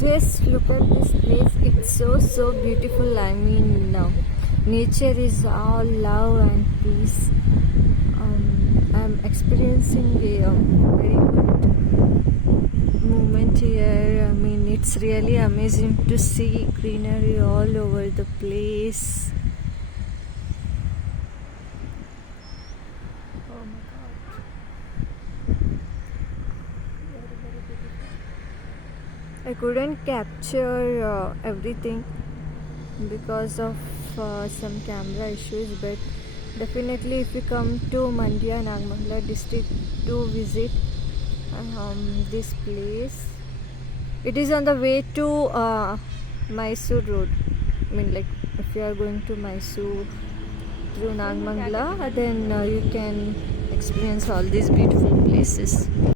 Just look at this place. It's so beautiful. I mean, nature is all love and peace. I'm experiencing a very good moment here. I mean, it's really amazing to see greenery all over the place. Oh my God. Very beautiful. I couldn't capture everything because of some camera issues, but definitely if you come to Mandya, Nagmangla district to visit this place, it is on the way to Mysore road. I mean, like, if you are going to Mysore through Nagmangla, then you can experience all these beautiful places.